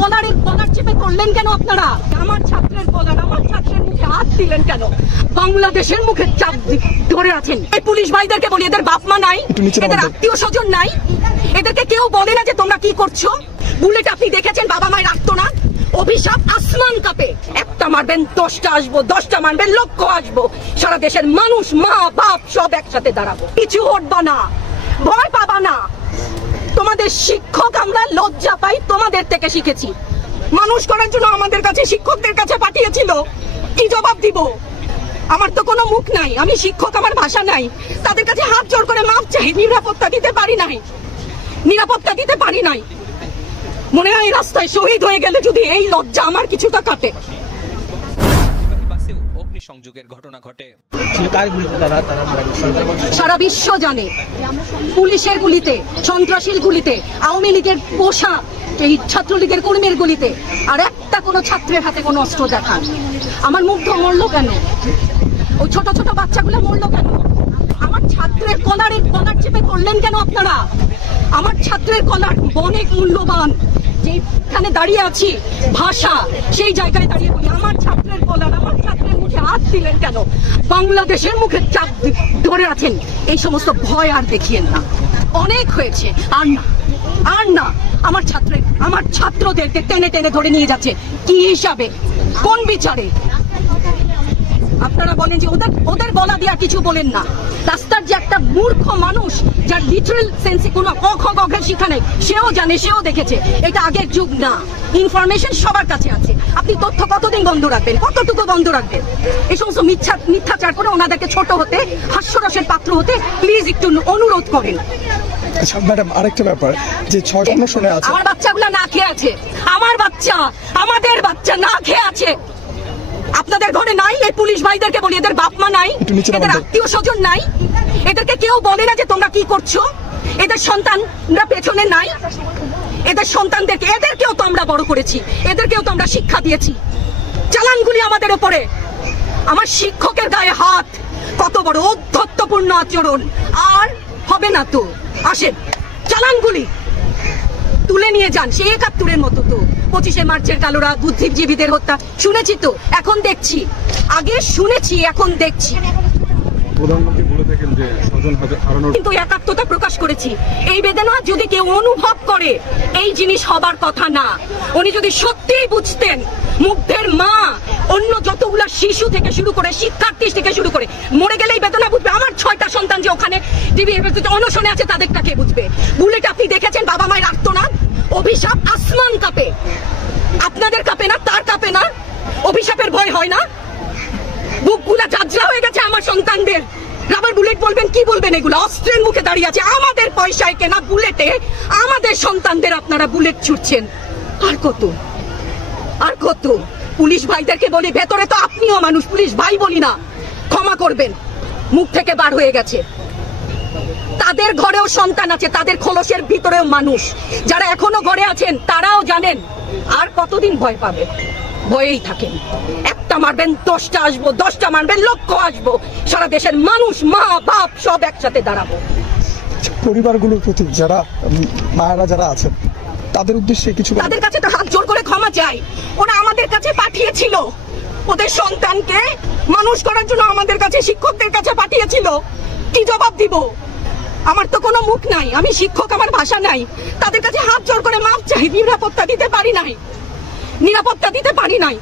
কলার চেপে করলেন কেন আপনারা? আমার ছাত্রের কলার, আমার ছাত্রের মুখে হাত দিলেন কেন? বাংলাদেশের মুখে চাপ ধরে আছেন। এই পুলিশ ভাইদেরকে বলি, এদের বাপ মা নাই, এদের আত্মীয় স্বজন নাই, এদেরকে কেউ বলে না যে তোমরা কি করছো। বুলেট আপনি দেখেছেন বাবা মায়ের রাখতো না? অভিশাপ আসমান কাঁপে। একটা মারবেন 10টা আসবো, 10টা মারবেন লক্ষ আসবো। সারা দেশের মানুষ, মা বাপ সব একসাথে দাঁড়াবো। কিছু হটবা না, ভয় পাবা না। তোমাদের শিক্ষক আমরা লজ্জা পাই, তোমাদের থেকে শিখেছি। মানুষ করার জন্য আমাদের কাছে শিক্ষকদের কাছে পাঠিয়েছিল, কি জবাব দিব? আমার তো কোনো মুখ নাই, আমি শিক্ষক, আমার ভাষা নাই। তাদের কাছে হাত জোর করে মাপ চাই, নিরাপত্তা দিতে পারি নাই, নিরাপত্তা দিতে পারি নাই। মনে হয় রাস্তায় শহীদ হয়ে গেলে যদি এই লজ্জা আমার কিছুটা কাটে। সংযোগের ঘটনা ঘটে, সারা বিশ্ব জানে পুলিশের গুলিতে, সন্ত্রাসীর গুলিতে, আওয়ামী লীগের পোষা এই ছাত্রলীগের কর্মীর গুলিতে আর একটা কোনো ছাত্রের হাতে কোনো অস্ত্র দেখান। আমার মুগ্ধ মরলো কেন? ওই ছোট ছোট বাচ্চাগুলো মরলো কেন? আমার ছাত্রের কলার চেপে করলেন কেন আপনারা? আমার ছাত্রের কলার অনেক মূল্যবান। যেখানে দাঁড়িয়ে আছি ভাষা, সেই জায়গায় দাঁড়িয়ে বলি আমার ছাত্রের কলার, আমার ছাত্রের মুখে হাত দিলেন কেন? বাংলাদেশের মুখে চাপ ধরে আছেন। এই সমস্ত ভয় আর দেখিয়েন না, অনেক হয়েছে, আর না, আর না। আমার ছাত্রদেরকে টেনে টেনে ধরে নিয়ে যাচ্ছে, কি হিসাবে, কোন বিচারে? আপনারা বলেন যে ওদের গলা দিয়ে কিছু বলেন না। রাস্তার যে একটা মূর্খ মানুষ, যার লিটারাল সেন্সে কোনো ক খ গ ঘ শিক্ষা নেই, সেও জানে, সেও দেখেছে। এটা আগের যুগ না, ইনফরমেশন সবার কাছে আছে। আপনি তথ্য কতদিন বন্ধ রাখবেন, কতটুকু বন্ধ রাখবেন? এই সমস্ত মিথ্যাচার করে ওনাদেরকে ছোট হতে, হাস্যরসের পাত্র হতে প্লিজ একটু অনুরোধ করেন। আচ্ছা ম্যাডাম, আরেকটা ব্যাপার যে 6 শুনে আছে, আমার বাচ্চাগুলো না খেয়ে আছে, আমার বাচ্চা, আমাদের বাচ্চা না খেয়ে আছে। আপনাদের ঘরে নাই? এই পুলিশ ভাইদেরকে বলি, এদের বাপ মা নাই, এদের আত্মীয় স্বজন নাই, এদেরকে কেউ বলে না যে তোমরা কি করছো। এদের সন্তানরা পেছনে নাই, এদের সন্তানদেরকে, এদেরকেও তো আমরা বড় করেছি, এদেরকেও তো আমরা শিক্ষা দিয়েছি। চালানগুলি আমাদের উপরে। আমার শিক্ষকের গায়ে হাত, কত বড় অধ্যত্বপূর্ণ আচরণ। আর হবে না তো, আসেন চালানগুলি তুলে নিয়ে যান। সে 71-এর মতো তো 25শে মার্চের কালোরা, বুদ্ধিজীবীদের হত্যা শুনেছি তো, এখন দেখছি। আগে শুনেছি, এখন দেখছি। প্রধানমন্ত্রী বলে থাকেন যে স্বজন হারানোর, কিন্তু একাত্মতা প্রকাশ করেছি। এই বেদনা যদি কেউ অনুভব করে, এই জিনিস হবার কথা না। উনি যদি সত্যিই বুঝতেন, মুগ্ধের মা, অন্য যতগুলা শিশু থেকে শুরু করে, শিক্ষার্থী থেকে শুরু করে মরে গেলে এই বেদনা বুঝবে। আমার 6টা সন্তান যে ওখানে টিভি অনশনে আছে, তাদেরটা কে বুঝবে? বুলেট আপনি দেখেছেন বাবা মায়ের রাখতো না? অভিশাপ আসমান কাঁপে। আপনাদের কাঁপে না? তার কাঁপে না? অভিশাপের ভয় হয় না? বুকগুলা ঝাঁঝরা হয়ে গেছে আমার সন্তানদের। রাবার বুলেট বলবেন, কি বলবেন? এগুলো অস্ত্রের মুখে দাঁড়িয়ে আছে, আমাদের পয়সায় কেনা বুলেটে আমাদের সন্তানদের আপনারা বুলেট ছুটছেন। আর কত, আর কত? পুলিশ ভাইদেরকে বলি, ভেতরে তো আপনিও মানুষ, পুলিশ ভাই বলি না, ক্ষমা করবেন, মুখ থেকে বার হয়ে গেছে। তাদের ঘরেও সন্তান আছে, তাদের খোলসের ভিতরেও মানুষ। যারা এখনো ঘরে আছেন তারাও জানেন আর কতদিন ভয় পাবে। ভয়েই থাকেন। একটা মারবেন 10টা আসবো, 10টা মারবেন লক্ষ আসবো। সারা দেশের মানুষ, মা বাপ সব একসাথে দাঁড়াবো। পরিবারগুলোর প্রতি যারা মায়েরা যারা আছেন, তাদের উদ্দেশ্যে কিছু, তাদের কাছে তো হাত জোর করে ক্ষমা চাই। ওরা আমাদের কাছে পাঠিয়েছিল ওদের সন্তানকে মানুষ করার জন্য, আমাদের কাছে শিক্ষকদের কাছে পাঠিয়েছিল, কি জবাব দিব? আমার তো কোনো মুখ নাই, আমি শিক্ষক, আমার ভাষা নাই। তাদের কাছে হাত জোর করে মাপ চাই, নিরাপত্তা দিতে পারি নাই, নিরাপত্তা দিতে পারি নাই।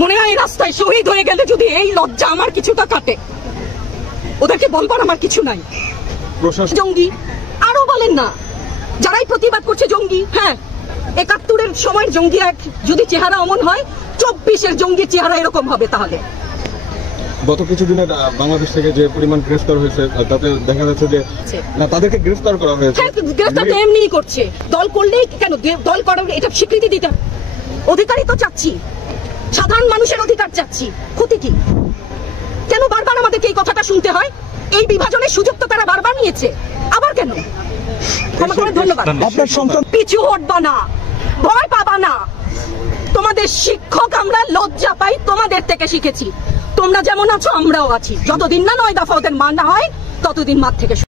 মনে হয় রাস্তায় শহীদ হয়ে গেলে যদি এই লজ্জা আমার কিছুটা কাটে। ওদেরকে বলবার আমার কিছু নাই। জঙ্গি আরো বলেন না, যারাই প্রতিবাদ করছে জঙ্গি। হ্যাঁ, 71-এর সময় জঙ্গি যদি চেহারা অমন হয়, 24-এর জঙ্গির চেহারা এরকম হবে। তাহলে গত কিছুদিনের বাংলাদেশ থেকে যে পরিমাণ গ্রেফতার হয়েছে, তাতে দেখা যাচ্ছে যে তাদেরকে গ্রেফতার করা হয়েছে। গ্রেফতার তো এমনিই করছে, দল করলেই কেন? দল করার এটা স্বীকৃতি দিতে, অধিকারই তো চাচ্ছি, সাধারণ মানুষের অধিকার চাচ্ছি। ক্ষতি কি? কেন বারবার আমাদেরকে এই কথাটা শুনতে হয়? এই বিভাজনের সুযোগ তো তারা বারবার নিয়েছে, আবার কেন? ধন্যবাদ। আপনার সন্তান পিছু হটবা না, ভয় পাবা না। তোমাদের শিক্ষক আমরা লজ্জা পাই, তোমাদের থেকে শিখেছি। তোমরা যেমন আছো আমরাও আছি। যতদিন না 9 দফা ওদের মানা হয়, ততদিন মাঠ থেকে